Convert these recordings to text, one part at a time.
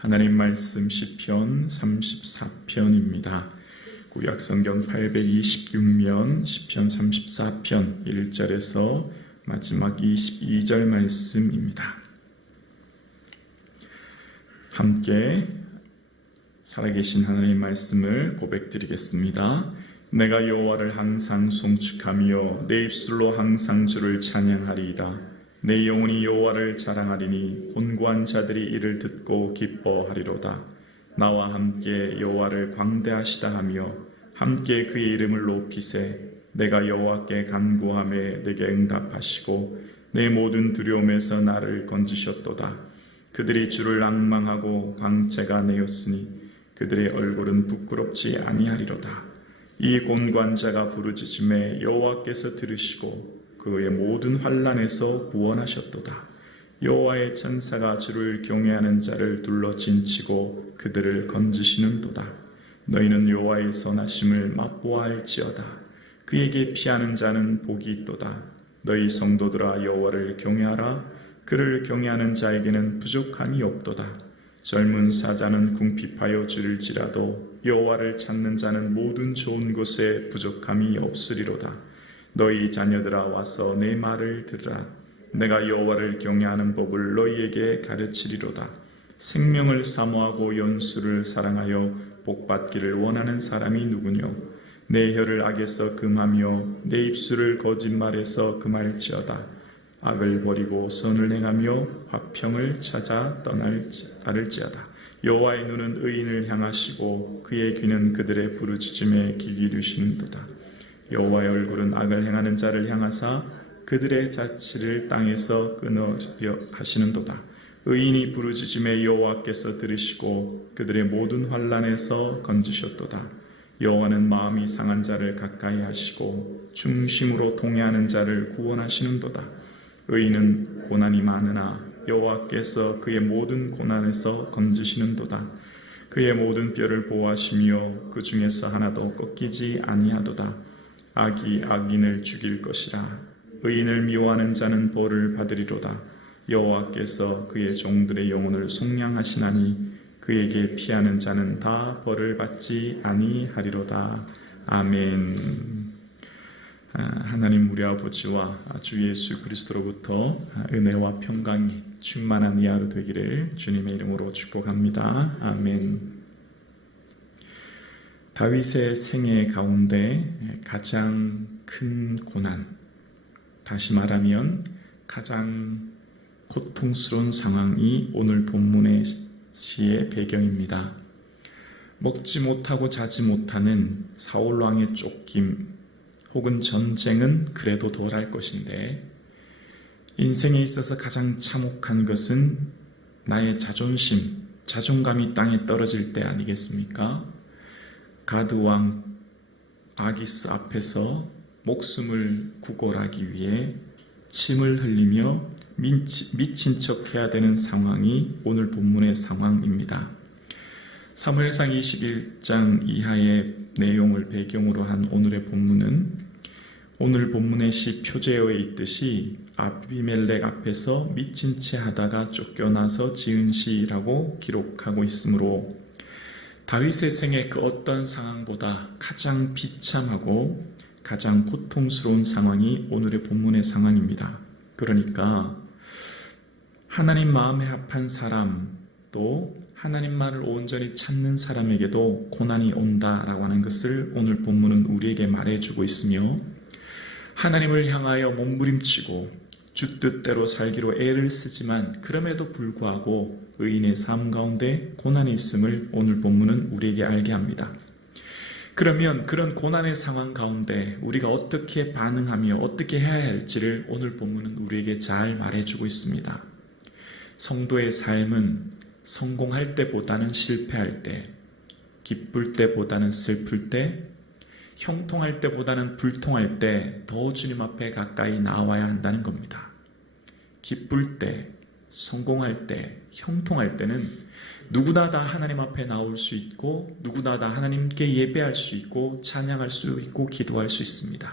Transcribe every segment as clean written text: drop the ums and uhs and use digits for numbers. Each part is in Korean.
하나님 말씀 시편 34편입니다. 구약성경 826면 시편 34편 1절에서 마지막 22절 말씀입니다. 함께 살아계신 하나님 말씀을 고백드리겠습니다. 내가 여호와를 항상 송축하며 내 입술로 항상 주를 찬양하리이다. 내 영혼이 여호와를 자랑하리니 곤고한 자들이 이를 듣고 기뻐하리로다. 나와 함께 여호와를 광대하시다 하며 함께 그의 이름을 높이세. 내가 여호와께 간구하매 내게 응답하시고 내 모든 두려움에서 나를 건지셨도다. 그들이 주를 앙망하고 광채가 내었으니 그들의 얼굴은 부끄럽지 아니하리로다. 이 곤고한 자가 부르짖음에 여호와께서 들으시고 그의 모든 환난에서 구원하셨도다. 여호와의 천사가 주를 경외하는 자를 둘러 진치고 그들을 건지시는도다. 너희는 여호와의 선하심을 맛보아할지어다. 그에게 피하는 자는 복이 있도다. 너희 성도들아 여호와를 경외하라. 그를 경외하는 자에게는 부족함이 없도다. 젊은 사자는 궁핍하여 줄일지라도 여호와를 찾는 자는 모든 좋은 곳에 부족함이 없으리로다. 너희 자녀들아 와서 내 말을 들으라. 내가 여호와를 경외하는 법을 너희에게 가르치리로다. 생명을 사모하고 연수를 사랑하여 복받기를 원하는 사람이 누구뇨? 내 혀를 악에서 금하며 내 입술을 거짓말에서 금할지어다. 악을 버리고 선을 행하며 화평을 찾아 따를지어다. 여호와의 눈은 의인을 향하시고 그의 귀는 그들의 부르짖음에 귀 기울이시는도다. 여호와의 얼굴은 악을 행하는 자를 향하사 그들의 자취를 땅에서 끊으려 하시는도다. 의인이 부르짖음에 여호와께서 들으시고 그들의 모든 환난에서 건지셨도다. 여호와는 마음이 상한 자를 가까이 하시고 중심으로 통회하는 자를 구원하시는도다. 의인은 고난이 많으나 여호와께서 그의 모든 고난에서 건지시는도다. 그의 모든 뼈를 보호하시며 그 중에서 하나도 꺾이지 아니하도다. 악이 악인을 죽일 것이라. 의인을 미워하는 자는 벌을 받으리로다. 여호와께서 그의 종들의 영혼을 속량하시나니 그에게 피하는 자는 다 벌을 받지 아니하리로다. 아멘. 하나님 우리 아버지와 주 예수 그리스도로부터 은혜와 평강이 충만한 이 하루 되기를 주님의 이름으로 축복합니다. 아멘. 다윗의 생애 가운데 가장 큰 고난, 다시 말하면 가장 고통스러운 상황이 오늘 본문의 시의 배경입니다. 먹지 못하고 자지 못하는 사울 왕의 쫓김 혹은 전쟁은 그래도 덜할 것인데, 인생에 있어서 가장 참혹한 것은 나의 자존심, 자존감이 땅에 떨어질 때 아니겠습니까? 가드왕 아기스 앞에서 목숨을 구걸하기 위해 침을 흘리며 미친 척 해야 되는 상황이 오늘 본문의 상황입니다. 사무엘상 21장 이하의 내용을 배경으로 한 오늘의 본문은 오늘 본문의 시 표제어에 있듯이 아비멜렉 앞에서 미친 채 하다가 쫓겨나서 지은 시라고 기록하고 있으므로 다윗의 생애 그 어떤 상황보다 가장 비참하고 가장 고통스러운 상황이 오늘의 본문의 상황입니다. 그러니까 하나님 마음에 합한 사람, 또 하나님만을 온전히 찾는 사람에게도 고난이 온다라고 하는 것을 오늘 본문은 우리에게 말해주고 있으며, 하나님을 향하여 몸부림치고 주 뜻대로 살기로 애를 쓰지만 그럼에도 불구하고 의인의 삶 가운데 고난이 있음을 오늘 본문은 우리에게 알게 합니다. 그러면 그런 고난의 상황 가운데 우리가 어떻게 반응하며 어떻게 해야 할지를 오늘 본문은 우리에게 잘 말해주고 있습니다. 성도의 삶은 성공할 때보다는 실패할 때, 기쁠 때보다는 슬플 때, 형통할 때보다는 불통할 때 더 주님 앞에 가까이 나와야 한다는 겁니다. 기쁠 때, 성공할 때, 형통할 때는 누구나 다 하나님 앞에 나올 수 있고 누구나 다 하나님께 예배할 수 있고 찬양할 수 있고 기도할 수 있습니다.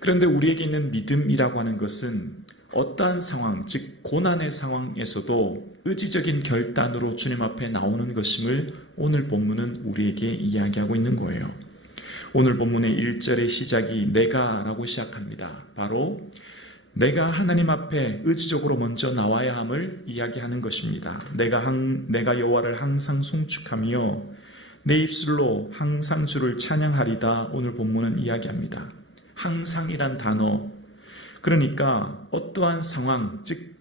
그런데 우리에게 있는 믿음이라고 하는 것은 어떠한 상황, 즉 고난의 상황에서도 의지적인 결단으로 주님 앞에 나오는 것임을 오늘 본문은 우리에게 이야기하고 있는 거예요. 오늘 본문의 1절의 시작이 내가라고 시작합니다. 바로 내가 하나님 앞에 의지적으로 먼저 나와야 함을 이야기하는 것입니다. 내가 여호와를 항상 송축하며 내 입술로 항상 주를 찬양하리다. 오늘 본문은 이야기합니다. 항상이란 단어, 그러니까 어떠한 상황, 즉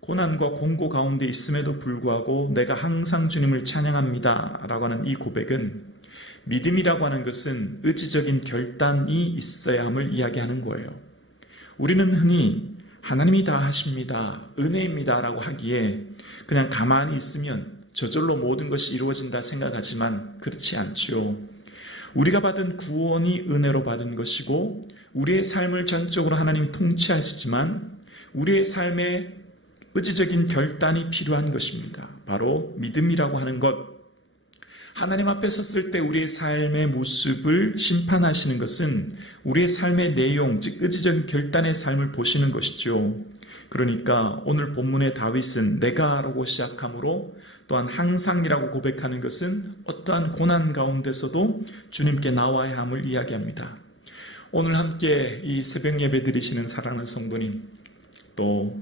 고난과 공고 가운데 있음에도 불구하고 내가 항상 주님을 찬양합니다 라고 하는 이 고백은 믿음이라고 하는 것은 의지적인 결단이 있어야 함을 이야기하는 거예요. 우리는 흔히 하나님이 다 하십니다, 은혜입니다 라고 하기에 그냥 가만히 있으면 저절로 모든 것이 이루어진다 생각하지만 그렇지 않지요. 우리가 받은 구원이 은혜로 받은 것이고 우리의 삶을 전적으로 하나님이 통치하시지만 우리의 삶에 의지적인 결단이 필요한 것입니다. 바로 믿음이라고 하는 것, 하나님 앞에 섰을 때 우리의 삶의 모습을 심판하시는 것은 우리의 삶의 내용, 즉 의지적인 결단의 삶을 보시는 것이죠. 그러니까 오늘 본문의 다윗은 내가라고 시작하므로 또한 항상이라고 고백하는 것은 어떠한 고난 가운데서도 주님께 나와야 함을 이야기합니다. 오늘 함께 이 새벽 예배 드리시는 사랑하는 성도님, 또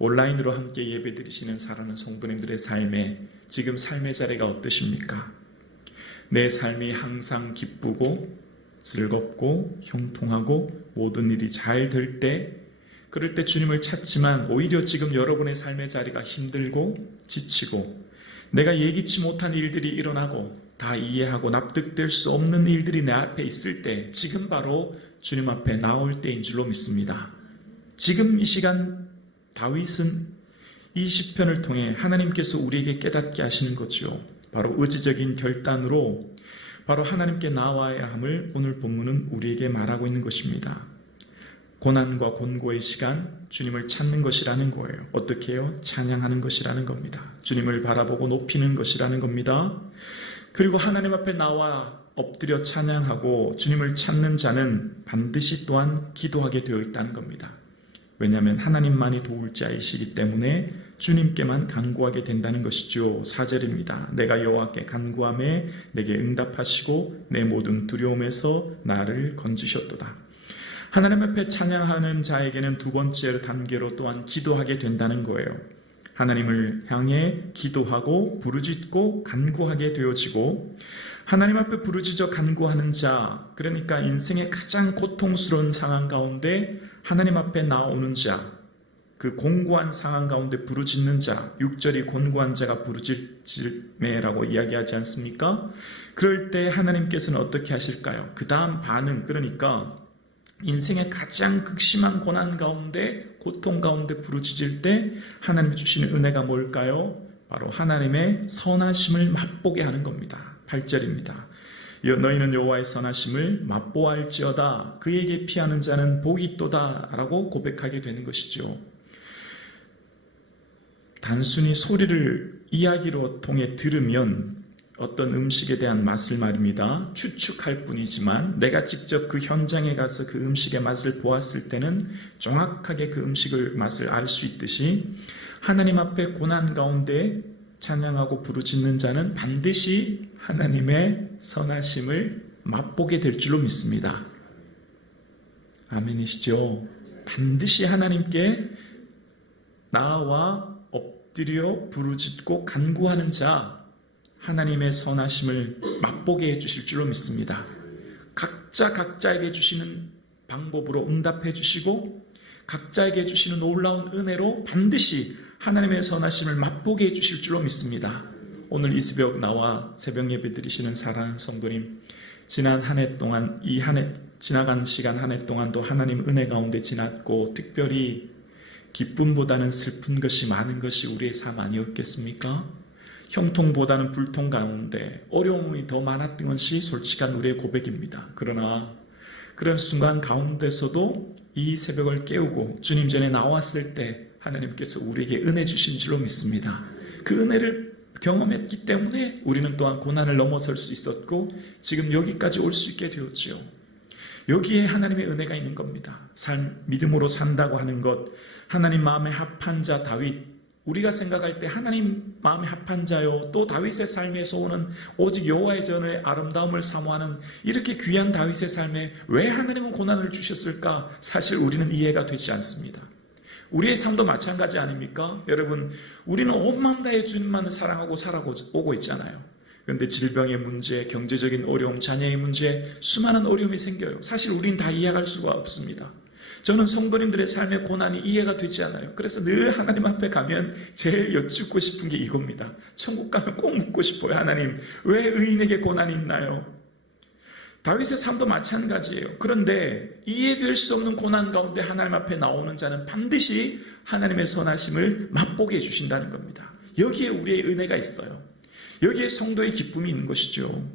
온라인으로 함께 예배 드리시는 사랑하는 성도님들의 삶에 지금 삶의 자리가 어떠십니까? 내 삶이 항상 기쁘고 즐겁고 형통하고 모든 일이 잘 될 때, 그럴 때 주님을 찾지만 오히려 지금 여러분의 삶의 자리가 힘들고 지치고 내가 예기치 못한 일들이 일어나고 다 이해하고 납득될 수 없는 일들이 내 앞에 있을 때, 지금 바로 주님 앞에 나올 때인 줄로 믿습니다. 지금 이 시간 다윗은 이 시편을 통해 하나님께서 우리에게 깨닫게 하시는 거죠. 바로 의지적인 결단으로 바로 하나님께 나와야 함을 오늘 본문은 우리에게 말하고 있는 것입니다. 고난과 곤고의 시간, 주님을 찾는 것이라는 거예요. 어떻게 해요? 찬양하는 것이라는 겁니다. 주님을 바라보고 높이는 것이라는 겁니다. 그리고 하나님 앞에 나와 엎드려 찬양하고 주님을 찾는 자는 반드시 또한 기도하게 되어 있다는 겁니다. 왜냐하면 하나님만이 도울 자이시기 때문에 주님께만 간구하게 된다는 것이죠. 4절입니다. 내가 여호와께 간구하매 내게 응답하시고 내 모든 두려움에서 나를 건지셨도다. 하나님 앞에 찬양하는 자에게는 두 번째 단계로 또한 기도하게 된다는 거예요. 하나님을 향해 기도하고 부르짖고 간구하게 되어지고, 하나님 앞에 부르짖어 간구하는 자, 그러니까 인생의 가장 고통스러운 상황 가운데 하나님 앞에 나오는 자, 그 공고한 상황 가운데 부르짖는 자, 6절이 곤고한 자가 부르짖매라고 이야기하지 않습니까? 그럴 때 하나님께서는 어떻게 하실까요? 그 다음 반응, 그러니까 인생의 가장 극심한 고난 가운데, 고통 가운데 부르짖을 때 하나님이 주시는 은혜가 뭘까요? 바로 하나님의 선하심을 맛보게 하는 겁니다. 8절입니다. 너희는 여호와의 선하심을 맛보아할지어다. 그에게 피하는 자는 복이 있도다 라고 고백하게 되는 것이죠. 단순히 소리를 이야기로 통해 들으면 어떤 음식에 대한 맛을 말입니다. 추측할 뿐이지만 내가 직접 그 현장에 가서 그 음식의 맛을 보았을 때는 정확하게 그 음식의 맛을 알 수 있듯이, 하나님 앞에 고난 가운데 찬양하고 부르짖는 자는 반드시 하나님의 선하심을 맛보게 될 줄로 믿습니다. 아멘이시죠? 반드시 하나님께 나와 엎드려 부르짖고 간구하는 자, 하나님의 선하심을 맛보게 해주실 줄로 믿습니다. 각자에게 주시는 방법으로 응답해 주시고 각자에게 주시는 놀라운 은혜로 반드시 하나님의 선하심을 맛보게 해주실 줄로 믿습니다. 오늘 이 새벽 나와 새벽 예배 드리시는 사랑하는 성도님, 지난 한 해 동안, 지나간 시간 한 해 동안도 하나님 은혜 가운데 지났고, 특별히 기쁨보다는 슬픈 것이 많은 것이 우리의 삶 아니었겠습니까? 형통보다는 불통 가운데 어려움이 더 많았던 것이 솔직한 우리의 고백입니다. 그러나 그런 순간 가운데서도 이 새벽을 깨우고 주님 전에 나왔을 때 하나님께서 우리에게 은혜 주신 줄로 믿습니다. 그 은혜를 경험했기 때문에 우리는 또한 고난을 넘어설 수 있었고 지금 여기까지 올 수 있게 되었지요. 여기에 하나님의 은혜가 있는 겁니다. 믿음으로 산다고 하는 것, 하나님 마음에 합한 자 다윗, 우리가 생각할 때 하나님 마음에 합한 자요, 또 다윗의 삶에서 오는 오직 여호와의 전의 아름다움을 사모하는 이렇게 귀한 다윗의 삶에 왜 하나님은 고난을 주셨을까? 사실 우리는 이해가 되지 않습니다. 우리의 삶도 마찬가지 아닙니까? 여러분, 우리는 온 마음 다해 주님만을 사랑하고 살아오고 있잖아요. 그런데 질병의 문제, 경제적인 어려움, 자녀의 문제, 수많은 어려움이 생겨요. 사실 우리는 다 이해할 수가 없습니다. 저는 성도님들의 삶의 고난이 이해가 되지 않아요. 그래서 늘 하나님 앞에 가면 제일 여쭙고 싶은 게 이겁니다. 천국 가면 꼭 묻고 싶어요. 하나님, 왜 의인에게 고난이 있나요? 다윗의 삶도 마찬가지예요. 그런데 이해될 수 없는 고난 가운데 하나님 앞에 나오는 자는 반드시 하나님의 선하심을 맛보게 해주신다는 겁니다. 여기에 우리의 은혜가 있어요. 여기에 성도의 기쁨이 있는 것이죠.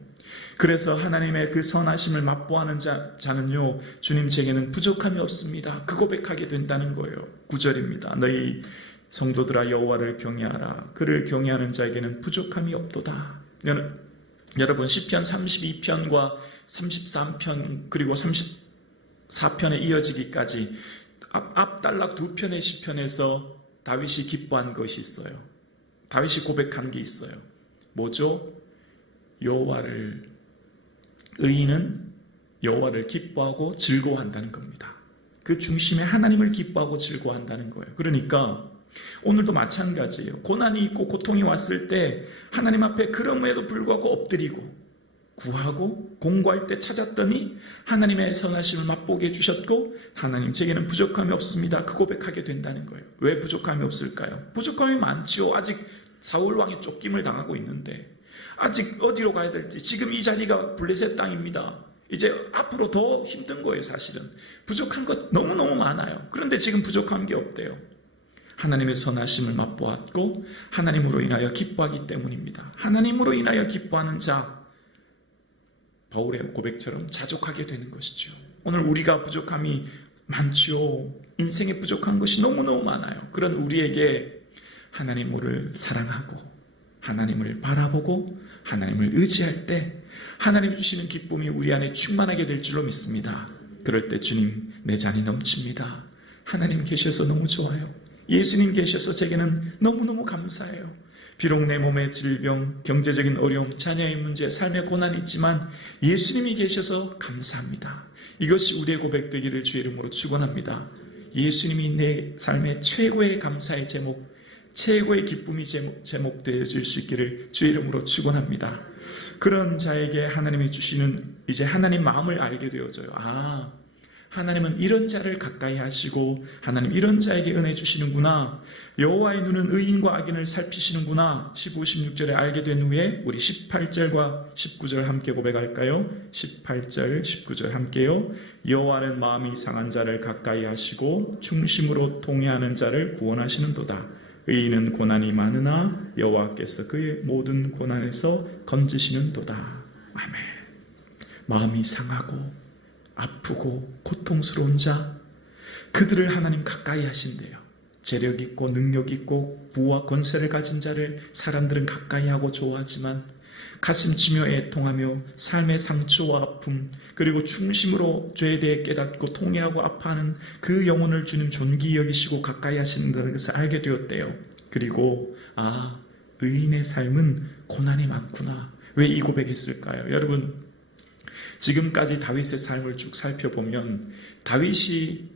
그래서 하나님의 그 선하심을 맛보아하는 자는요, 주님 제게는 부족함이 없습니다. 그 고백하게 된다는 거예요. 9절입니다. 너희 성도들아 여호와를 경외하라. 그를 경외하는 자에게는 부족함이 없도다. 여러분, 시편 32편과 33편 그리고 34편에 이어지기까지 앞단락 두 편의 시편에서 다윗이 기뻐한 것이 있어요. 다윗이 고백한 게 있어요. 뭐죠? 의인은 여호와를 기뻐하고 즐거워한다는 겁니다. 그 중심에 하나님을 기뻐하고 즐거워한다는 거예요. 그러니까 오늘도 마찬가지예요. 고난이 있고 고통이 왔을 때 하나님 앞에 그럼에도 불구하고 엎드리고 구하고 공고할 때 찾았더니 하나님의 선하심을 맛보게 해주셨고, 하나님 제게는 부족함이 없습니다. 그 고백하게 된다는 거예요. 왜 부족함이 없을까요? 부족함이 많죠. 아직 사울 왕이 쫓김을 당하고 있는데, 아직 어디로 가야 될지, 지금 이 자리가 블레셋 땅입니다. 이제 앞으로 더 힘든 거예요. 사실은 부족한 것 너무너무 많아요. 그런데 지금 부족한 게 없대요. 하나님의 선하심을 맛보았고 하나님으로 인하여 기뻐하기 때문입니다. 하나님으로 인하여 기뻐하는 자, 바울의 고백처럼 자족하게 되는 것이죠. 오늘 우리가 부족함이 많죠. 인생에 부족한 것이 너무너무 많아요. 그런 우리에게 하나님을 사랑하고 하나님을 바라보고 하나님을 의지할 때 하나님 주시는 기쁨이 우리 안에 충만하게 될 줄로 믿습니다. 그럴 때 주님, 내 잔이 넘칩니다. 하나님 계셔서 너무 좋아요. 예수님 계셔서 제게는 너무너무 감사해요. 비록 내 몸에 질병, 경제적인 어려움, 자녀의 문제, 삶의 고난이 있지만 예수님이 계셔서 감사합니다. 이것이 우리의 고백되기를 주의 이름으로 축원합니다. 예수님이 내 삶의 최고의 감사의 제목, 최고의 기쁨이 제목되어질 수 있기를 주의 이름으로 축원합니다. 그런 자에게 하나님이 주시는 이제 하나님 마음을 알게 되어져요. 아, 하나님은 이런 자를 가까이 하시고 하나님 이런 자에게 은혜 주시는구나. 여호와의 눈은 의인과 악인을 살피시는구나. 15, 16절에 알게 된 후에 우리 18절과 19절 함께 고백할까요? 18절, 19절 함께요. 여호와는 마음이 상한 자를 가까이 하시고 중심으로 통회하는 자를 구원하시는도다. 의인은 고난이 많으나 여호와께서 그의 모든 고난에서 건지시는도다. 아멘. 마음이 상하고 아프고 고통스러운 자, 그들을 하나님 가까이 하신대요. 재력 있고 능력 있고 부와 권세를 가진 자를 사람들은 가까이 하고 좋아하지만 가슴치며 애통하며 삶의 상처와 아픔, 그리고 중심으로 죄에 대해 깨닫고 통회하고 아파하는 그 영혼을 주님 존귀히 여기시고 가까이 하신다는 것을 알게 되었대요. 그리고 의인의 삶은 고난이 많구나. 왜 이 고백했을까요? 여러분, 지금까지 다윗의 삶을 쭉 살펴보면 다윗이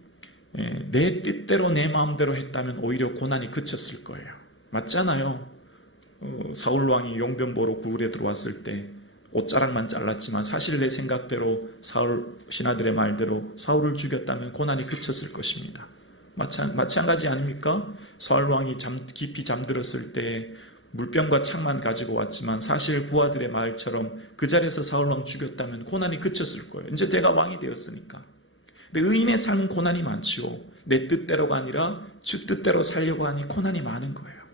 내 뜻대로 내 마음대로 했다면 오히려 고난이 그쳤을 거예요. 맞잖아요. 사울 왕이 용변 보러 구울에 들어왔을 때 옷자락만 잘랐지만 사실 내 생각대로 사울 신하들의 말대로 사울을 죽였다면 고난이 그쳤을 것입니다. 마찬가지 아닙니까? 사울 왕이 깊이 잠들었을 때 물병과 창만 가지고 왔지만 사실 부하들의 말처럼 그 자리에서 사울왕 죽였다면 고난이 그쳤을 거예요. 이제 내가 왕이 되었으니까. 근데 의인의 삶은 고난이 많지요. 내 뜻대로가 아니라 주 뜻대로 살려고 하니 고난이 많은 거예요.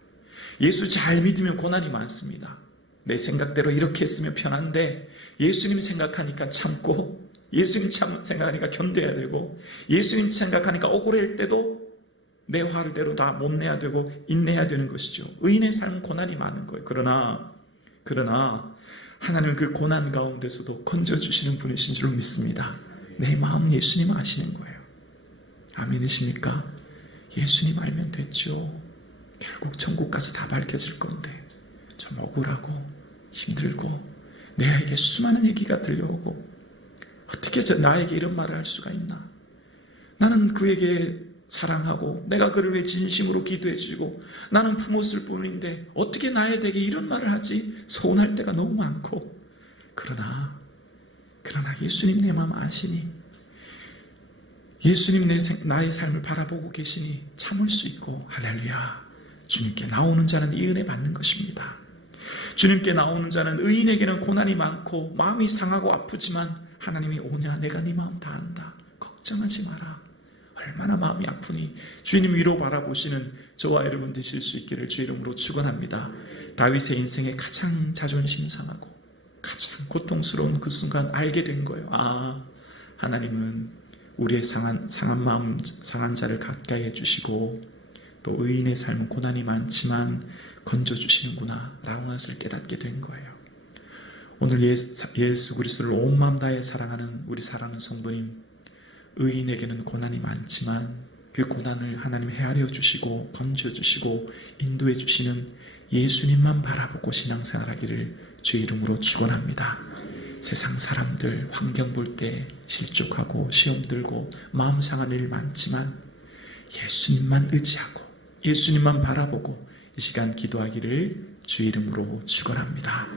예수 잘 믿으면 고난이 많습니다. 내 생각대로 이렇게 했으면 편한데 예수님 생각하니까 참고, 예수님 생각하니까 견뎌야 되고, 예수님 생각하니까 억울할 때도 내 화를대로 다 못 내야 되고 인내해야 되는 것이죠. 의인의 삶은 고난이 많은 거예요. 그러나 하나님은 그 고난 가운데서도 건져주시는 분이신 줄로 믿습니다. 내 마음 예수님 아시는 거예요. 아멘이십니까? 예수님 알면 됐죠. 결국 천국 가서 다 밝혀질 건데 좀 억울하고 힘들고 내 아이에게 수많은 얘기가 들려오고 어떻게 나에게 이런 말을 할 수가 있나? 나는 그에게 사랑하고 내가 그를 위해 진심으로 기도해주고 나는 품었을 뿐인데 어떻게 나에게 이런 말을 하지? 서운할 때가 너무 많고 그러나 예수님 내 마음 아시니 예수님 나의 삶을 바라보고 계시니 참을 수 있고 할렐루야. 주님께 나오는 자는 이 은혜 받는 것입니다. 주님께 나오는 자는 의인에게는 고난이 많고 마음이 상하고 아프지만 하나님이 오냐 내가 네 마음 다 안다. 걱정하지 마라. 얼마나 마음이 아프니 주님 위로 바라보시는 저와 여러분 되실 수 있기를 주 이름으로 축원합니다. 다윗의 인생에 가장 자존심 상하고 가장 고통스러운 그 순간 알게 된 거예요. 하나님은 우리의 상한 마음 상한 자를 가까이 해주시고 또 의인의 삶은 고난이 많지만 건져주시는구나 라는 것을 깨닫게 된 거예요. 오늘 예수 그리스도를 온 마음 다해 사랑하는 우리 사랑하는 성도님, 의인에게는 고난이 많지만 그 고난을 하나님 헤아려 주시고 건져 주시고 인도해 주시는 예수님만 바라보고 신앙생활하기를 주 이름으로 축원합니다. 세상 사람들 환경 볼 때 실족하고 시험 들고 마음 상한 일 많지만 예수님만 의지하고 예수님만 바라보고 이 시간 기도하기를 주 이름으로 축원합니다.